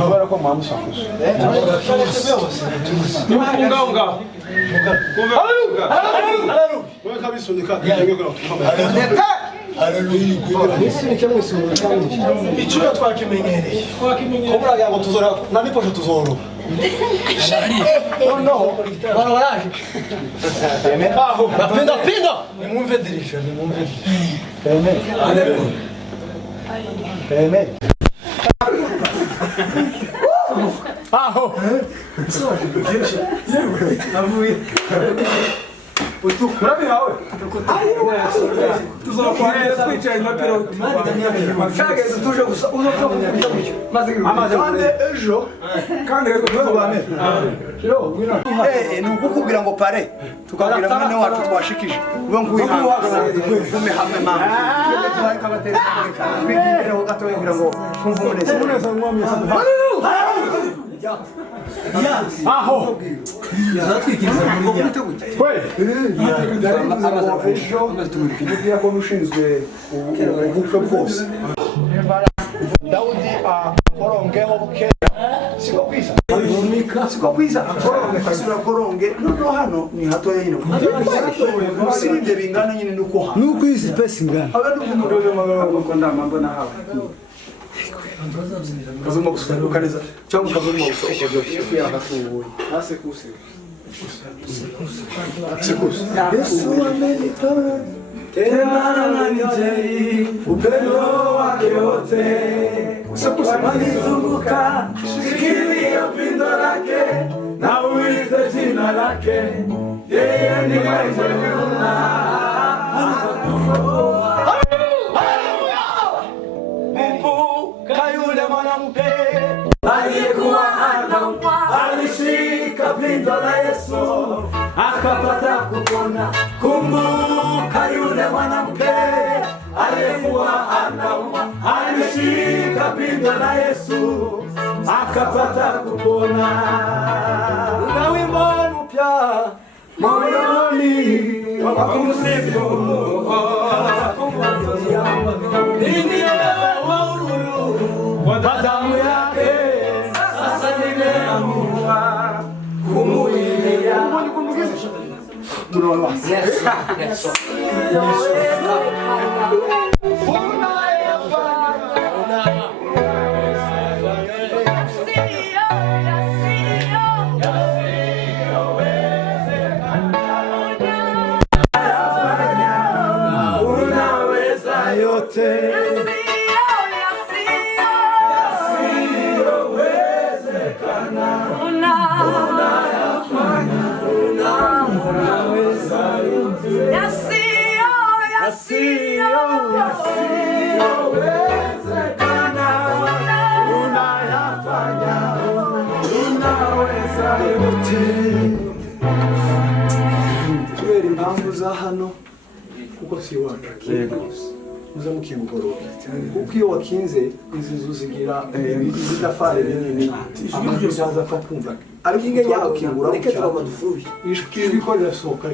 Agora com mano só. Nukukubwira ngo pare tukabwira mwene wacu twashikije ubu nguhanga kume hamwe mama twakabatera twigire ho gato kugira ngo kumva umunezero aho zatwikiriza mu rugo twe ko mushinzwe ubukwe bwose Daudi akorongeho bukera siko kwiza akoronge kasura koronge no hano ni hatoya yino musinde bingana nyine nuko hano nuko isi space ngana abantu b'umudodo magana ko ndamamba na hawe kazuma gusuka neza cyangwa kazuma gusuka ifu ya hatuwe hase kuse Yesu amenitoa tena nanijei upendo wake wote usiposamalizunguka shikilia pindo lake na uite jina lake yeye ni mwema kumbuka yule mwanamke aliyekuwa anaumwa alishika pindo la Yesu akapata kupona. Kumbuka yule mwanamke aliyekuwa anaumwa alishika pindo la Yesu akapata kupona. Na wimbo mpya moyoni wa kumsifu ndiye wa huru wa damu yake sasa nimeamua kumuimbia. Yes. Unaweza yote. Unaweza yote. kubera impamvu za hano kuko si iwacu muze mukingoroka kuko iyo wakinze izi nzu zigira izidafari binini amajwi ntaza apfa kumva ariko inge yawe ukingura ijwi ko rirasohoka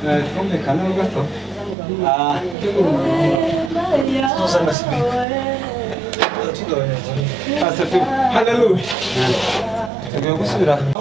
twumvikana ho gato tuzana sipika haleluya tugiye gusubira haleluya